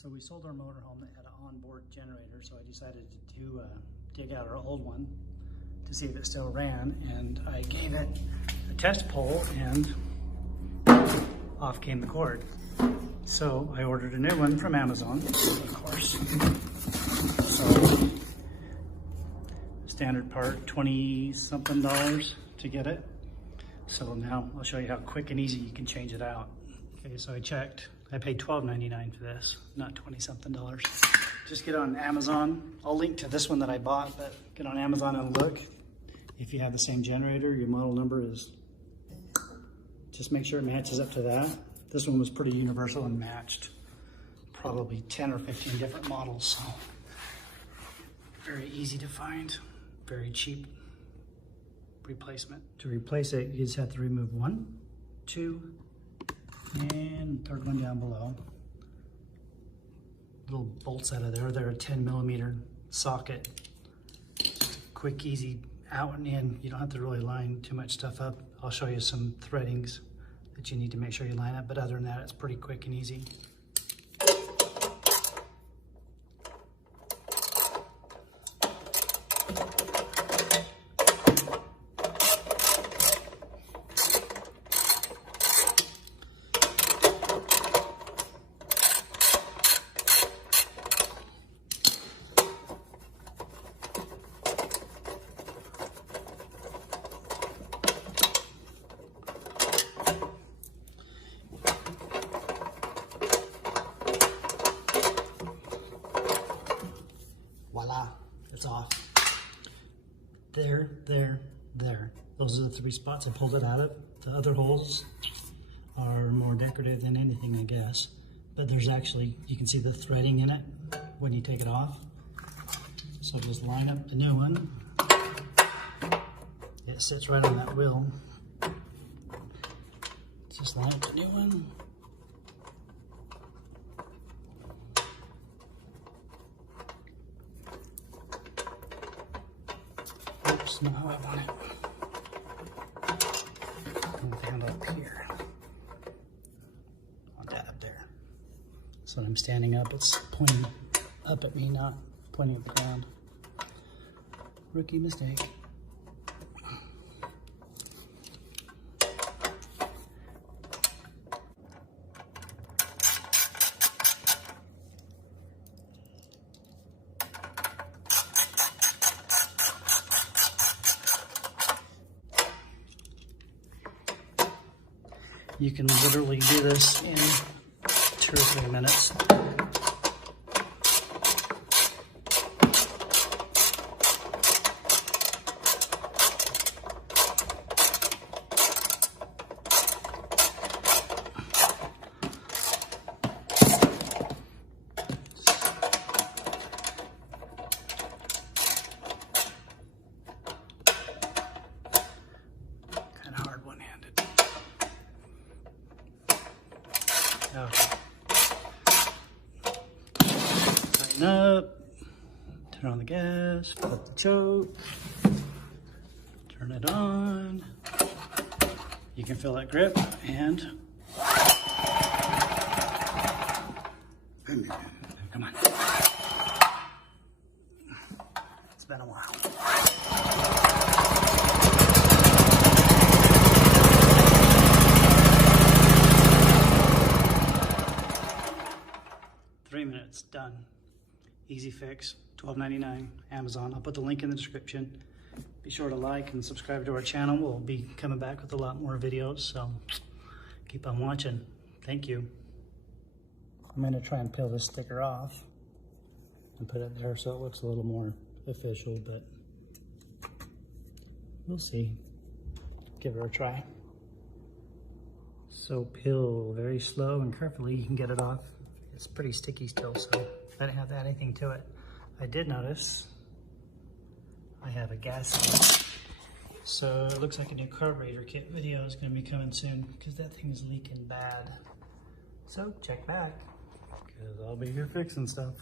So we sold our motorhome that had an onboard generator, so I decided to dig out our old one to see if it still ran, and I gave it a test pull and off came the cord. So I ordered a new one from Amazon, of course. So standard part, $20-something to get it. So now I'll show you how quick and easy you can change it out. Okay, so I checked. I paid $12.99 for this, not $20-something. Just get on Amazon. I'll link to this one that I bought, but get on Amazon and look. If you have the same generator, your model number is, just make sure it matches up to that. This one was pretty universal and matched probably 10 or 15 different models, so very easy to find, very cheap replacement. To replace it, you just have to remove 1, 2, and third one down below. Little bolts out of there. They're a 10mm socket. Quick, easy out and in. You don't have to really line too much stuff up. I'll show you some threadings that you need to make sure you line up, but other than that, it's pretty quick and easy. Voila, it's off. There, there, there. Those are the 3 spots I pulled it out of. The other holes are more decorative than anything, I guess. But there's actually, you can see the threading in it when you take it off. So just line up the new one. It sits right on that wheel. Just line up the new one. Oops, not how I want it. And up here. I want that up there. So when I'm standing up, it's pointing up at me, not pointing at the ground. Rookie mistake. You can literally do this in 2 or 3 minutes. Kind of hard one-handed. Okay. Tighten up, turn on the gas, flip the choke, turn it on. You can feel that grip and come on. It's been a while. 3 minutes, done. Easy fix, $12.99, Amazon. I'll put the link in the description. Be sure to like and subscribe to our channel. We'll be coming back with a lot more videos, so keep on watching. Thank you. I'm gonna try and peel this sticker off and put it there so it looks a little more official, but we'll see. Give her a try. So peel very slow and carefully, you can get it off. It's pretty sticky still, so I didn't have to add anything to it. I did notice I have a gas leak. So it looks like a new carburetor kit video is gonna be coming soon because that thing is leaking bad. So check back, because I'll be here fixing stuff.